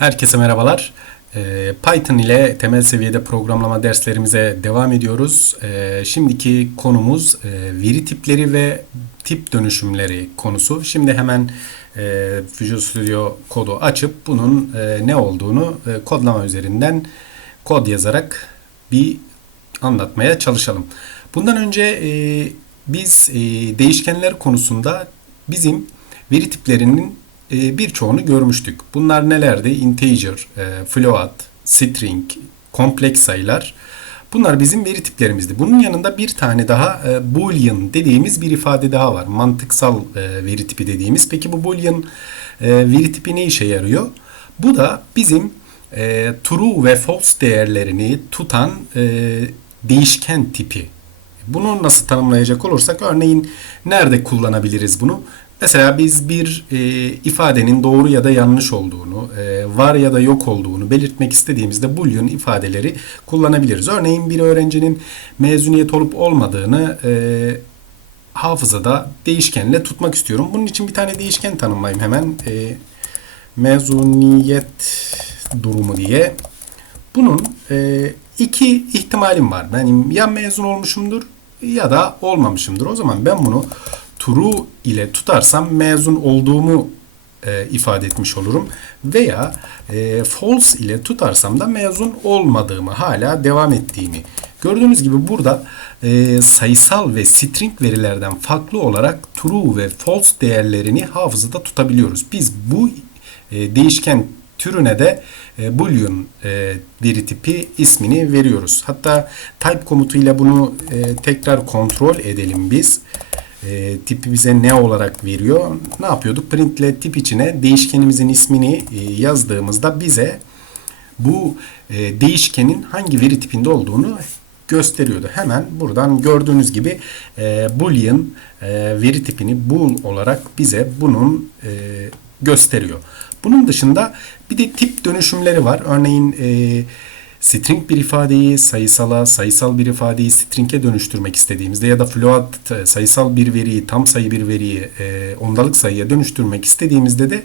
Herkese merhabalar. Ee, Python ile temel seviyede programlama derslerimize devam ediyoruz. Ee, Şimdiki konumuz e, veri tipleri ve tip dönüşümleri konusu. Şimdi hemen e, Visual Studio kodu açıp bunun e, ne olduğunu kodlama üzerinden kod yazarak bir anlatmaya çalışalım. Bundan önce biz değişkenler konusunda bizim veri tiplerinin birçoğunu görmüştük. Bunlar nelerdi? Integer, e, float, string, kompleks sayılar. Bunlar bizim veri tiplerimizdi. Bunun yanında bir tane daha e, boolean dediğimiz bir ifade daha var. Mantıksal e, veri tipi dediğimiz. Peki bu boolean e, veri tipi ne işe yarıyor? Bu da bizim e, true ve false değerlerini tutan e, değişken tipi. Bunu nasıl tanımlayacak olursak örneğin nerede kullanabiliriz bunu? Mesela biz bir e, ifadenin doğru ya da yanlış olduğunu, e, var ya da yok olduğunu belirtmek istediğimizde boolean ifadeleri kullanabiliriz. Örneğin bir öğrencinin mezuniyet olup olmadığını e, hafızada değişkenle tutmak istiyorum. Bunun için bir tane değişken tanımlayayım hemen. E, mezuniyet durumu diye. Bunun e, iki ihtimalim var. Benim ya mezun olmuşumdur ya da olmamışımdır. O zaman ben bunu true ile tutarsam mezun olduğumu e, ifade etmiş olurum. Veya e, false ile tutarsam da mezun olmadığımı, hala devam ettiğimi. Gördüğünüz gibi burada e, sayısal ve string verilerden farklı olarak true ve false değerlerini hafızada tutabiliyoruz. Biz bu e, değişken türüne de e, boolean e, veri tipi ismini veriyoruz. Hatta type komutuyla bunu e, tekrar kontrol edelim biz e, tipi bize ne olarak veriyor? Ne yapıyorduk? Print ile tip içine değişkenimizin ismini e, yazdığımızda bize bu e, değişkenin hangi veri tipinde olduğunu gösteriyordu. Hemen buradan gördüğünüz gibi e, boolean e, veri tipini bool olarak bize bunun e, gösteriyor. Bunun dışında bir de tip dönüşümleri var. Örneğin e, string bir ifadeyi sayısala, sayısal bir ifadeyi string'e dönüştürmek istediğimizde ya da float e, sayısal bir veriyi tam sayı bir veriyi e, ondalık sayıya dönüştürmek istediğimizde de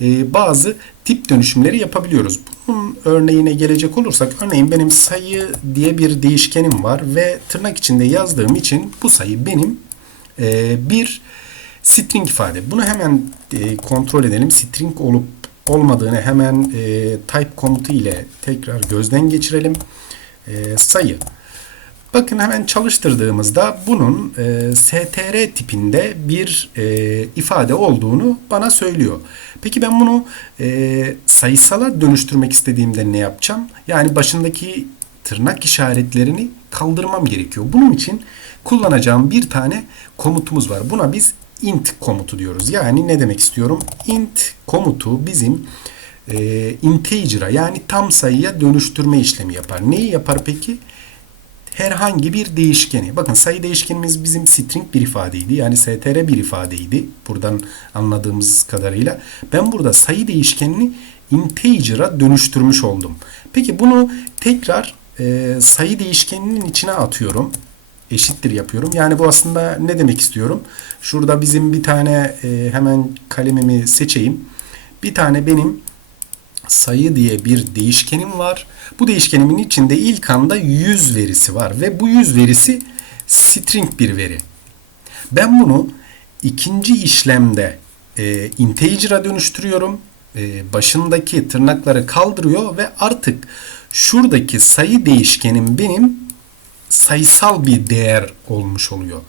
e, bazı tip dönüşümleri yapabiliyoruz. Bunun örneğine gelecek olursak örneğin benim sayı diye bir değişkenim var ve tırnak içinde yazdığım için bu sayı benim e, bir string ifade. Bunu hemen e, kontrol edelim. String olup olmadığını hemen e, type komutu ile tekrar gözden geçirelim. E, sayı. Bakın hemen çalıştırdığımızda bunun e, str tipinde bir e, ifade olduğunu bana söylüyor. Peki ben bunu e, sayısala dönüştürmek istediğimde ne yapacağım? Yani başındaki tırnak işaretlerini kaldırmam gerekiyor. Bunun için kullanacağım bir tane komutumuz var. Buna biz int komutu diyoruz. Yani ne demek istiyorum? int komutu bizim e, integer'a yani tam sayıya dönüştürme işlemi yapar. Neyi yapar peki? Herhangi bir değişkeni. Bakın sayı değişkenimiz bizim string bir ifadeydi. Yani str bir ifadeydi. Buradan anladığımız kadarıyla. Ben burada sayı değişkenini integer'a dönüştürmüş oldum. Peki bunu tekrar e, sayı değişkeninin içine atıyorum eşittir yapıyorum. Yani bu aslında ne demek istiyorum? Şurada bizim bir tane e, hemen kalemimi seçeyim. Bir tane benim sayı diye bir değişkenim var. Bu değişkenimin içinde ilk anda 100 verisi var ve bu 100 verisi string bir veri. Ben bunu ikinci işlemde e, integer'a dönüştürüyorum. E, başındaki tırnakları kaldırıyor ve artık şuradaki sayı değişkenim benim sayısal bir değer olmuş oluyor.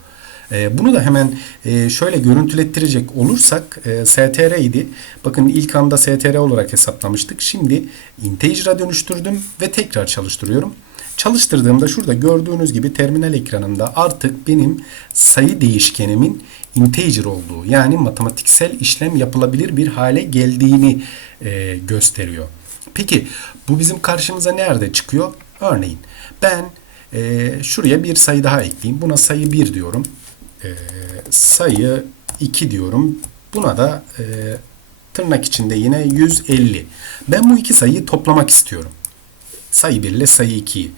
E, bunu da hemen e, şöyle görüntülettirecek olursak e, str idi. Bakın ilk anda str olarak hesaplamıştık. Şimdi integer'a dönüştürdüm ve tekrar çalıştırıyorum. Çalıştırdığımda şurada gördüğünüz gibi terminal ekranında artık benim sayı değişkenimin integer olduğu yani matematiksel işlem yapılabilir bir hale geldiğini e, gösteriyor. Peki bu bizim karşımıza nerede çıkıyor? Örneğin ben e, şuraya bir sayı daha ekleyeyim. Buna sayı 1 diyorum. E, sayı 2 diyorum. Buna da e, tırnak içinde yine 150. Ben bu iki sayıyı toplamak istiyorum. Sayı 1 ile sayı 2'yi.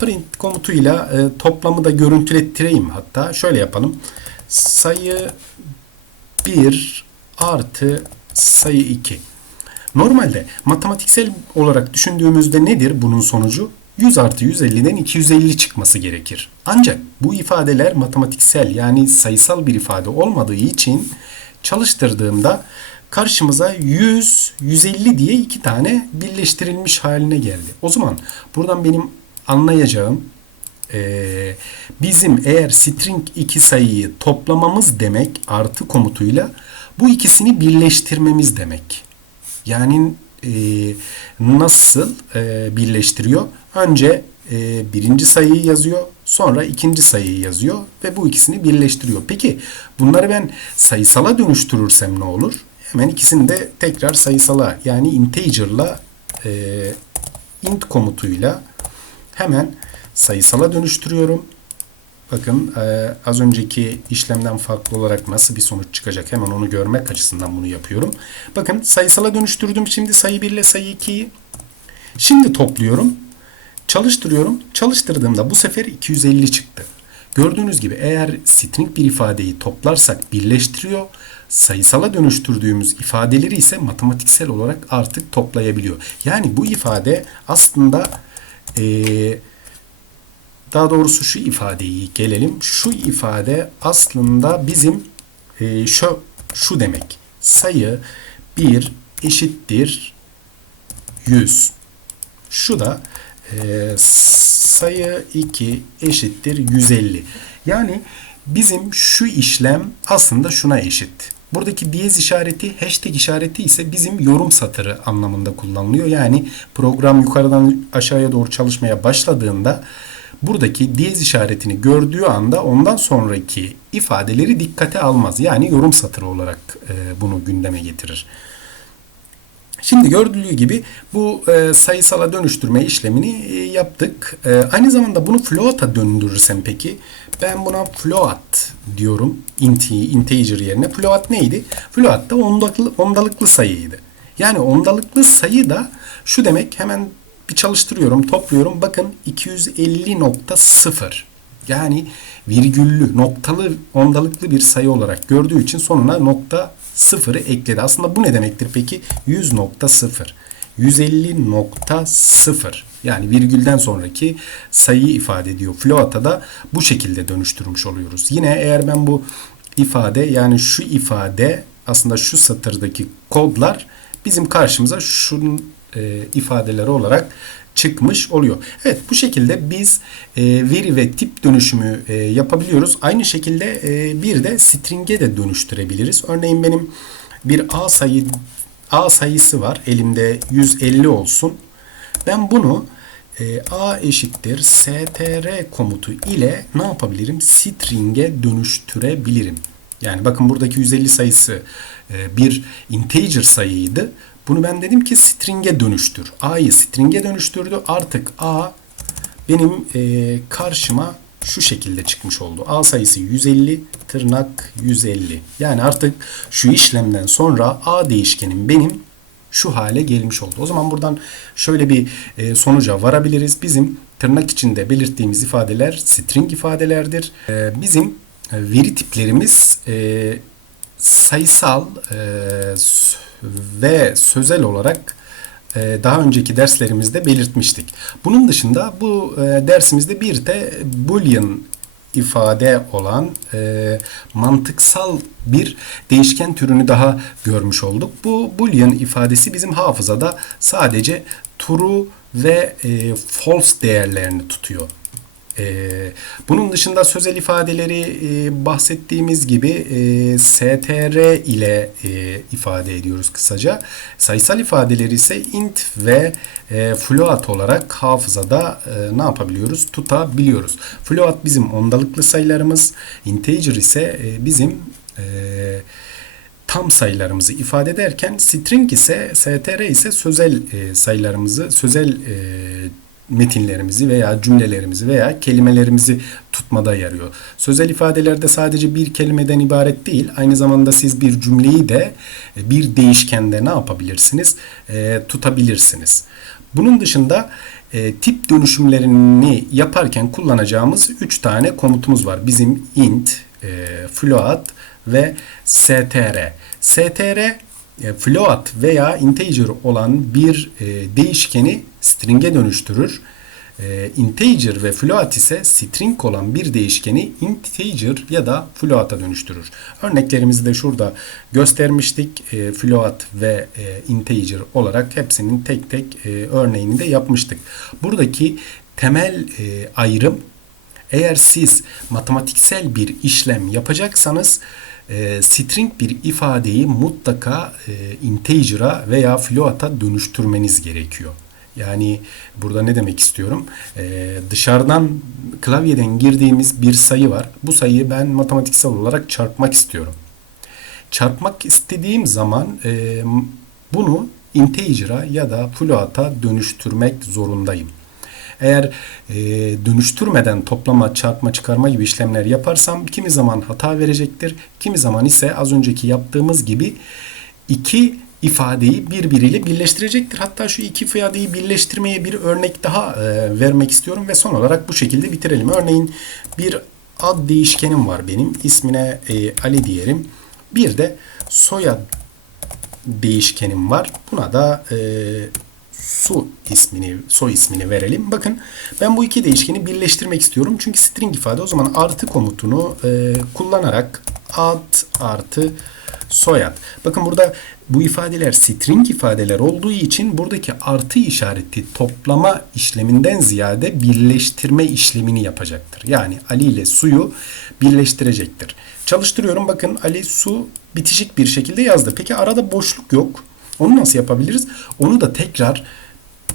Print komutuyla e, toplamı da görüntülettireyim hatta. Şöyle yapalım. Sayı 1 artı sayı 2. Normalde matematiksel olarak düşündüğümüzde nedir bunun sonucu? 100 artı 150'den 250 çıkması gerekir. Ancak bu ifadeler matematiksel yani sayısal bir ifade olmadığı için çalıştırdığımda karşımıza 100, 150 diye iki tane birleştirilmiş haline geldi. O zaman buradan benim anlayacağım ee, bizim eğer string iki sayıyı toplamamız demek artı komutuyla bu ikisini birleştirmemiz demek. Yani e, nasıl e, birleştiriyor? Önce e, birinci sayıyı yazıyor, sonra ikinci sayıyı yazıyor ve bu ikisini birleştiriyor. Peki bunları ben sayısala dönüştürürsem ne olur? Hemen ikisini de tekrar sayısala yani integer'la e, int komutuyla hemen sayısala dönüştürüyorum. Bakın e, az önceki işlemden farklı olarak nasıl bir sonuç çıkacak hemen onu görmek açısından bunu yapıyorum. Bakın sayısala dönüştürdüm şimdi sayı 1 ile sayı 2'yi. Şimdi topluyorum. Çalıştırıyorum. Çalıştırdığımda bu sefer 250 çıktı. Gördüğünüz gibi eğer string bir ifadeyi toplarsak birleştiriyor. Sayısala dönüştürdüğümüz ifadeleri ise matematiksel olarak artık toplayabiliyor. Yani bu ifade aslında eee daha doğrusu şu ifadeyi gelelim. Şu ifade aslında bizim e, şu şu demek. Sayı 1 eşittir 100. Şu da e, sayı 2 eşittir 150. Yani bizim şu işlem aslında şuna eşit. Buradaki diyez işareti, hashtag işareti ise bizim yorum satırı anlamında kullanılıyor. Yani program yukarıdan aşağıya doğru çalışmaya başladığında buradaki diyez işaretini gördüğü anda ondan sonraki ifadeleri dikkate almaz. Yani yorum satırı olarak e, bunu gündeme getirir. Şimdi gördüğü gibi bu e, sayısala dönüştürme işlemini e, yaptık. E, aynı zamanda bunu float'a döndürürsem peki ben buna float diyorum. Inti, integer yerine. Float neydi? Float da ondalıklı, ondalıklı sayıydı. Yani ondalıklı sayı da şu demek hemen bir çalıştırıyorum, topluyorum. Bakın 250.0 yani virgüllü, noktalı, ondalıklı bir sayı olarak gördüğü için sonuna nokta sıfırı ekledi. Aslında bu ne demektir peki? 100.0 150.0 yani virgülden sonraki sayıyı ifade ediyor. Float'a da bu şekilde dönüştürmüş oluyoruz. Yine eğer ben bu ifade yani şu ifade aslında şu satırdaki kodlar bizim karşımıza şunun e, ifadeleri olarak çıkmış oluyor. Evet bu şekilde biz e, veri ve tip dönüşümü e, yapabiliyoruz. Aynı şekilde e, bir de string'e de dönüştürebiliriz. Örneğin benim bir a sayı a sayısı var. Elimde 150 olsun. Ben bunu e, a eşittir str komutu ile ne yapabilirim? String'e dönüştürebilirim. Yani bakın buradaki 150 sayısı e, bir integer sayıydı. Bunu ben dedim ki string'e dönüştür. A'yı string'e dönüştürdü. Artık A benim e, karşıma şu şekilde çıkmış oldu. A sayısı 150 tırnak 150. Yani artık şu işlemden sonra A değişkenim benim şu hale gelmiş oldu. O zaman buradan şöyle bir e, sonuca varabiliriz. Bizim tırnak içinde belirttiğimiz ifadeler string ifadelerdir. E, bizim e, veri tiplerimiz e, sayısal e, ve sözel olarak e, daha önceki derslerimizde belirtmiştik. Bunun dışında bu e, dersimizde bir de boolean ifade olan e, mantıksal bir değişken türünü daha görmüş olduk. Bu boolean ifadesi bizim hafızada sadece true ve e, false değerlerini tutuyor. Ee, bunun dışında sözel ifadeleri e, bahsettiğimiz gibi e, str ile e, ifade ediyoruz kısaca. Sayısal ifadeleri ise int ve float olarak hafızada ne yapabiliyoruz? Tutabiliyoruz. Float bizim ondalıklı sayılarımız, integer ise bizim tam sayılarımızı ifade ederken string ise str ise sözel sayılarımızı, sözel metinlerimizi veya cümlelerimizi veya kelimelerimizi tutmada yarıyor. Sözel ifadelerde sadece bir kelimeden ibaret değil. Aynı zamanda siz bir cümleyi de e, bir değişkende ne yapabilirsiniz? E, tutabilirsiniz. Bunun dışında e, tip dönüşümlerini yaparken kullanacağımız 3 tane komutumuz var. Bizim int, e, float ve str. str float veya integer olan bir e, değişkeni string'e dönüştürür. E, integer ve float ise string olan bir değişkeni integer ya da float'a dönüştürür. Örneklerimizi de şurada göstermiştik. E, float ve e, integer olarak hepsinin tek tek e, örneğini de yapmıştık. Buradaki temel e, ayrım eğer siz matematiksel bir işlem yapacaksanız e, string bir ifadeyi mutlaka e, integer'a veya float'a dönüştürmeniz gerekiyor. Yani burada ne demek istiyorum? E, dışarıdan klavyeden girdiğimiz bir sayı var. Bu sayıyı ben matematiksel olarak çarpmak istiyorum. Çarpmak istediğim zaman e, bunu integer'a ya da float'a dönüştürmek zorundayım. Eğer e, dönüştürmeden toplama, çarpma, çıkarma gibi işlemler yaparsam kimi zaman hata verecektir. Kimi zaman ise az önceki yaptığımız gibi iki ifadeyi birbiriyle birleştirecektir. Hatta şu iki ifadeyi birleştirmeye bir örnek daha e, vermek istiyorum ve son olarak bu şekilde bitirelim. Örneğin bir ad değişkenim var benim. İsmine e, Ali diyelim. Bir de soyad değişkenim var. Buna da e, su ismini, soy ismini verelim. Bakın ben bu iki değişkeni birleştirmek istiyorum. Çünkü string ifade o zaman artı komutunu e, kullanarak ad artı soyad. Bakın burada bu ifadeler string ifadeler olduğu için buradaki artı işareti toplama işleminden ziyade birleştirme işlemini yapacaktır. Yani Ali ile suyu birleştirecektir. Çalıştırıyorum bakın Ali su bitişik bir şekilde yazdı. Peki arada boşluk yok. Onu nasıl yapabiliriz? Onu da tekrar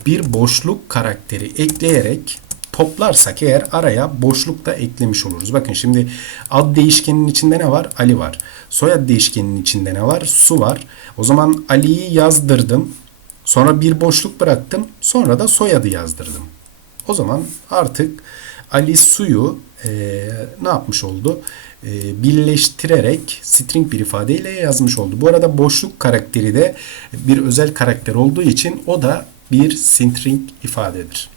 bir boşluk karakteri ekleyerek toplarsak eğer araya boşluk da eklemiş oluruz. Bakın şimdi ad değişkeninin içinde ne var? Ali var. Soyad değişkeninin içinde ne var? Su var. O zaman Ali'yi yazdırdım. Sonra bir boşluk bıraktım. Sonra da soyadı yazdırdım. O zaman artık Ali suyu e, ne yapmış oldu? E, birleştirerek string bir ifadeyle yazmış oldu. Bu arada boşluk karakteri de bir özel karakter olduğu için o da bir string ifadedir.